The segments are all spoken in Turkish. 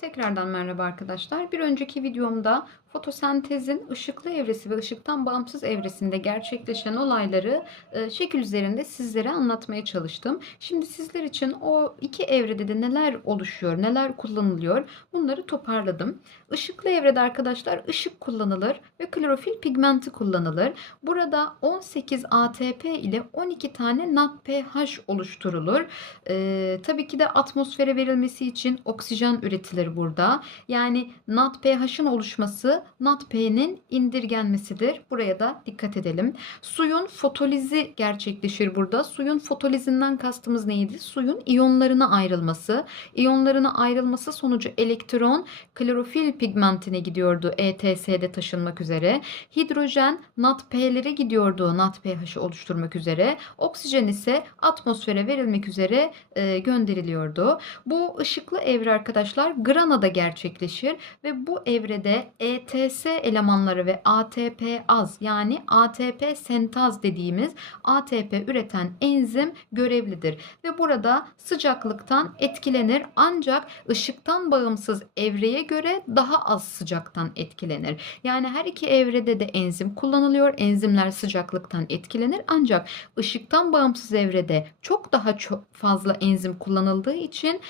Tekrardan merhaba arkadaşlar. Bir önceki videomda fotosentezin ışıklı evresi ve ışıktan bağımsız evresinde gerçekleşen olayları e, şekil üzerinde sizlere anlatmaya çalıştım. Şimdi sizler için o iki evrede de neler oluşuyor, neler kullanılıyor bunları toparladım. Işıklı evrede arkadaşlar ışık kullanılır ve klorofil pigmenti kullanılır. Burada 18 ATP ile 12 tane NADPH oluşturulur. E, tabii ki de atmosfere verilmesi için oksijen üretilir burada. Yani NADPH'ın oluşması NADP'nin indirgenmesidir. Buraya da dikkat edelim. Suyun fotolizi gerçekleşir burada. Suyun fotolizinden kastımız neydi? Suyun iyonlarına ayrılması. İyonlarına ayrılması sonucu elektron klorofil pigmentine gidiyordu ETS'de taşınmak üzere. Hidrojen NADP'lere gidiyordu NADPH'ı oluşturmak üzere. Oksijen ise atmosfere verilmek üzere e, gönderiliyordu. Bu ışıklı evre arkadaşlar granada gerçekleşir ve bu evrede ETS elemanları ve ATP az yani ATP sentaz dediğimiz ATP üreten enzim görevlidir ve burada sıcaklıktan etkilenir ancak ışıktan bağımsız evreye göre daha az sıcaktan etkilenir. Yani her iki evrede de enzim kullanılıyor. Enzimler sıcaklıktan etkilenir ancak ışıktan bağımsız evrede çok daha çok fazla enzim kullanıldığı için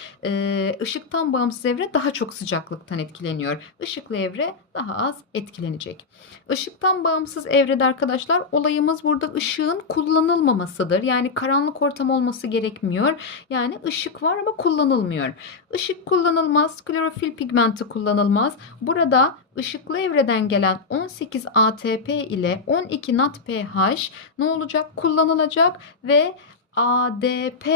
ışıktan bağımsız evre daha çok sıcaklıktan etkileniyor. Işıklı evre daha az etkilenecek. Işıktan bağımsız evrede arkadaşlar olayımız burada ışığın kullanılmamasıdır. Yani karanlık ortam olması gerekmiyor. Yani ışık var ama kullanılmıyor. Işık kullanılmaz, klorofil pigmenti kullanılmaz. Burada ışıklı evreden gelen 18 ATP ile 12 NADPH ne olacak? Kullanılacak ve ADP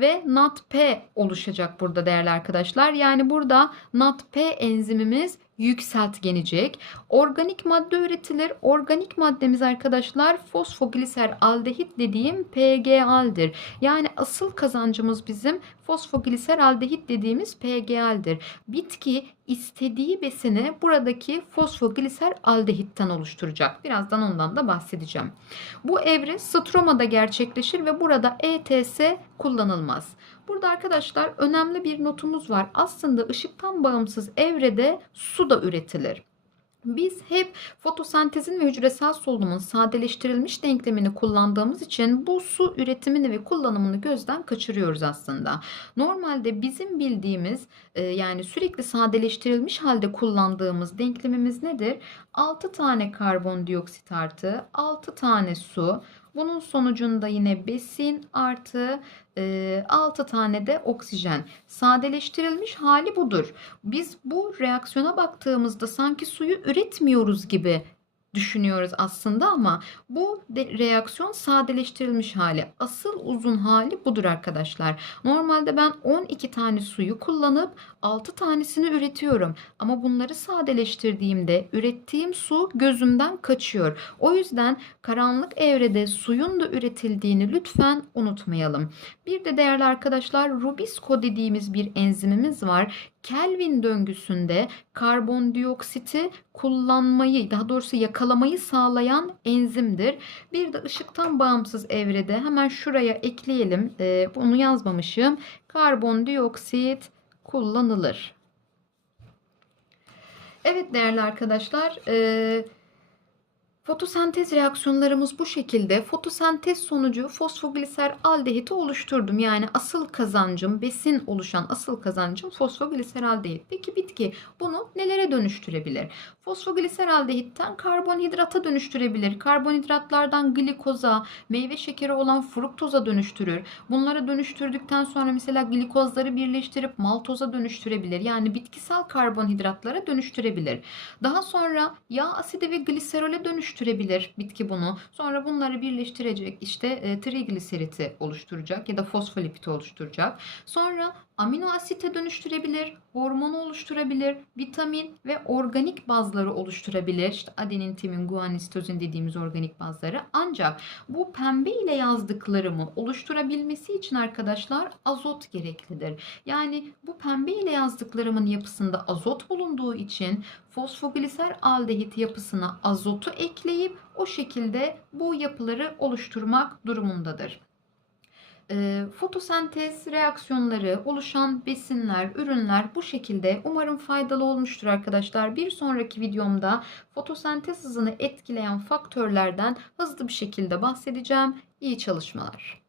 ve NADP oluşacak burada değerli arkadaşlar. Yani burada NADP enzimimiz yükseltgenecek. Organik madde üretilir. Organik maddemiz arkadaşlar fosfogliser aldehit dediğim PGA'ldir. Yani asıl kazancımız bizim fosfogliser aldehit dediğimiz PGA'ldir. Bitki istediği besini buradaki fosfogliser aldehitten oluşturacak. Birazdan ondan da bahsedeceğim. Bu evre stromada gerçekleşir ve burada ETS kullanılmaz. Burada arkadaşlar önemli bir notumuz var. Aslında ışıktan bağımsız evrede su da üretilir. Biz hep fotosentezin ve hücresel solunumun sadeleştirilmiş denklemini kullandığımız için bu su üretimini ve kullanımını gözden kaçırıyoruz aslında. Normalde bizim bildiğimiz e, yani sürekli sadeleştirilmiş halde kullandığımız denklemimiz nedir? 6 tane karbondioksit artı 6 tane su. Bunun sonucunda yine besin artı e, 6 tane de oksijen. Sadeleştirilmiş hali budur. Biz bu reaksiyona baktığımızda sanki suyu üretmiyoruz gibi düşünüyoruz aslında ama bu reaksiyon sadeleştirilmiş hali. Asıl uzun hali budur arkadaşlar. Normalde ben 12 tane suyu kullanıp 6 tanesini üretiyorum. Ama bunları sadeleştirdiğimde ürettiğim su gözümden kaçıyor. O yüzden karanlık evrede suyun da üretildiğini lütfen unutmayalım. Bir de değerli arkadaşlar Rubisco dediğimiz bir enzimimiz var. Kelvin döngüsünde karbondioksiti kullanmayı, daha doğrusu yakalamayı sağlayan enzimdir. Bir de ışıktan bağımsız evrede hemen şuraya ekleyelim. Ee, bunu yazmamışım. Karbondioksit kullanılır. Evet değerli arkadaşlar, e, fotosentez reaksiyonlarımız bu şekilde. Fotosentez sonucu fosfogliser aldehiti oluşturdum. Yani asıl kazancım, besin oluşan asıl kazancım fosfogliser aldehit. Peki bitki bunu nelere dönüştürebilir? Fosfogliser aldehitten karbonhidrata dönüştürebilir. Karbonhidratlardan glikoza, meyve şekeri olan fruktoza dönüştürür. Bunları dönüştürdükten sonra mesela glikozları birleştirip maltoza dönüştürebilir. Yani bitkisel karbonhidratlara dönüştürebilir. Daha sonra yağ asidi ve gliserole dönüştürebilir bitki bunu. Sonra bunları birleştirecek işte e, trigliseriti oluşturacak ya da fosfolipiti oluşturacak. Sonra amino asite dönüştürebilir, hormonu oluşturabilir, vitamin ve organik bazları oluşturabilir. İşte adenin, timin, guanin, sitozin dediğimiz organik bazları. Ancak bu pembe ile yazdıklarımı oluşturabilmesi için arkadaşlar azot gereklidir. Yani bu pembe ile yazdıklarımın yapısında azot bulunduğu için fosfogliser aldehit yapısına azotu ekleyip o şekilde bu yapıları oluşturmak durumundadır. Fotosentez reaksiyonları, oluşan besinler, ürünler bu şekilde umarım faydalı olmuştur arkadaşlar. Bir sonraki videomda fotosentez hızını etkileyen faktörlerden hızlı bir şekilde bahsedeceğim. İyi çalışmalar.